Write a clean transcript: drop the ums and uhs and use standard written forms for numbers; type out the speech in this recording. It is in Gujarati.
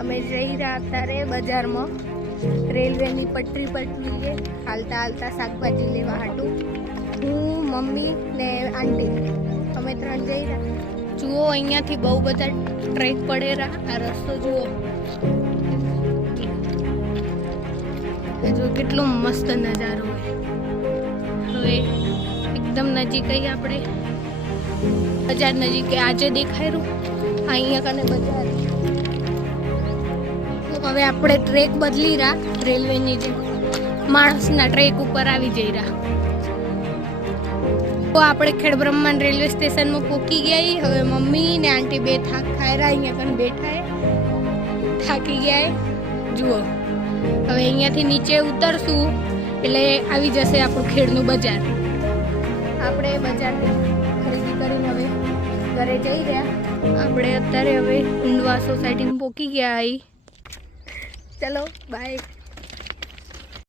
અમે જઈ રહ્યા અત્યારે બજારમાં રેલવેની પટરી પર છીએ હાલતા હાલતા શાકભાજી લેવા હાટું હું મમ્મી ને આંટી અમે 3 જઈ રહ્યા જુઓ અહીંયાથી બહુ બધા ટ્રેક પડેલા આ રસ્તો જુઓ જો કેટલો મસ્ત નજારો હોય હવે એકદમ નજીક આવી આપણે બજાર નજીક આજે દેખાયું અહીંયા કને બજાર હવે આપણે ટ્રેક બદલી રહ્યા રેલવેની જે માણસના ટ્રેક ઉપર આવી જઈ રહ્યા તો આપણે ખેડબ્રહ્મા રેલવે સ્ટેશનમાં પહોંચી ગયા હવે મમ્મી ને આંટી બે થાક ખાઈ રહ્યા અહીંયા કને બેઠા થાકી ગયા જુઓ હવે અહીંયાથી નીચે ઉતરશું એટલે આવી જશે આપણું ખેડનું બજાર આપણે બજારથી ખરીદી કરીને હવે ઘરે જઈ રહ્યા આપણે અત્યારે હવે ઊંડવા સોસાયટીમાં પહોંચી ગયા ચલો બાય